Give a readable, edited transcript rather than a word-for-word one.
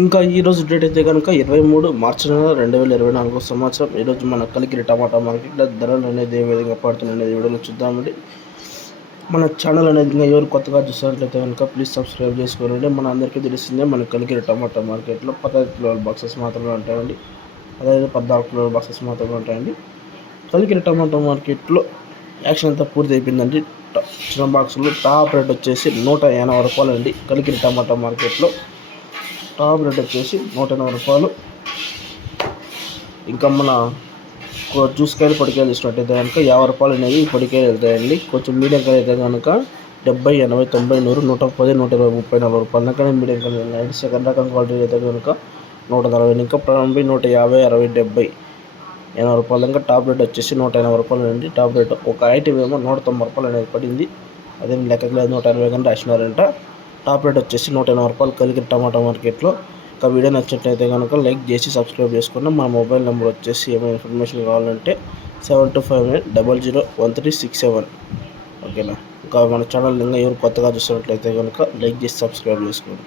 ఇంకా ఈరోజు డేట్ అయితే కనుక 23 మార్చి నెల 2024 సంవత్సరం. ఈరోజు మన కలికిరి టమాటా మార్కెట్లో ధరలు అనేది ఏ విధంగా పడుతున్నాయి వీడియోలో చూద్దామండి. మన ఛానల్ అనేది ఇంకా ఎవరు కొత్తగా చూసినట్లయితే కనుక ప్లీజ్ సబ్స్క్రైబ్ చేసుకోనండి. మన అందరికీ తెలిసిందే మన కలికిరి టమాటా మార్కెట్లో 15 కిలోల బాక్సెస్ మాత్రమే ఉంటాయండి. అదే 14 కిలోల బాక్సెస్ మాత్రమే ఉంటాయండి. కలికిరి టమాటా మార్కెట్లో యాక్షన్ అంతా పూర్తి అయిపోయిందండి. చిన్న బాక్సులు టాప్ రేట్ వచ్చేసి 180 రూపాయలు అండి. కలికిరి టమాటా మార్కెట్లో టాప్ రేట్ వచ్చేసి 180 రూపాయలు. ఇంకా మన జ్యూస్కాయలు పొడికాయలు ఇచ్చినట్టయితే కనుక 50 రూపాయలు అనేవి పొడికాయలు వెళ్తాయండి. కొంచెం మీడియం కాయలు అయితే కనుక 70, 80, 90, 100, 110, 120, 30, 40 రూపాయలు దాకా మీడియం కాయలు ఉన్నాయి. సెకండ్ రకం క్వాలిటీ అయితే కనుక 140, ఇంకా 90, 150, 60, 70, 80 రూపాయలు. ఇంకా టాప్ రేట్ వచ్చేసి 180 రూపాయలు అండి. టాప్ రేట్ ఒక ఐటమ్ ఏమో 190 రూపాయలు అనేది పడింది. అదేం లెక్కలేదు, 180 కానీ రాసినారంట. టాప్ రేట్ వచ్చేసి 180 రూపాయలు కలికిరి టమాటా మార్కెట్లో. ఇంకా వీడియో నచ్చినట్లయితే కనుక లైక్ చేసి సబ్స్క్రైబ్ చేసుకున్నాం. మా మొబైల్ నెంబర్ వచ్చేసి ఏమైనా ఇన్ఫర్మేషన్ కావాలంటే 7259001367. ఓకేనా. ఇంకా మన ఛానల్ ఇంకా ఎవరు కొత్తగా చూసినట్లయితే కనుక లైక్ చేసి సబ్స్క్రైబ్ చేసుకోండి.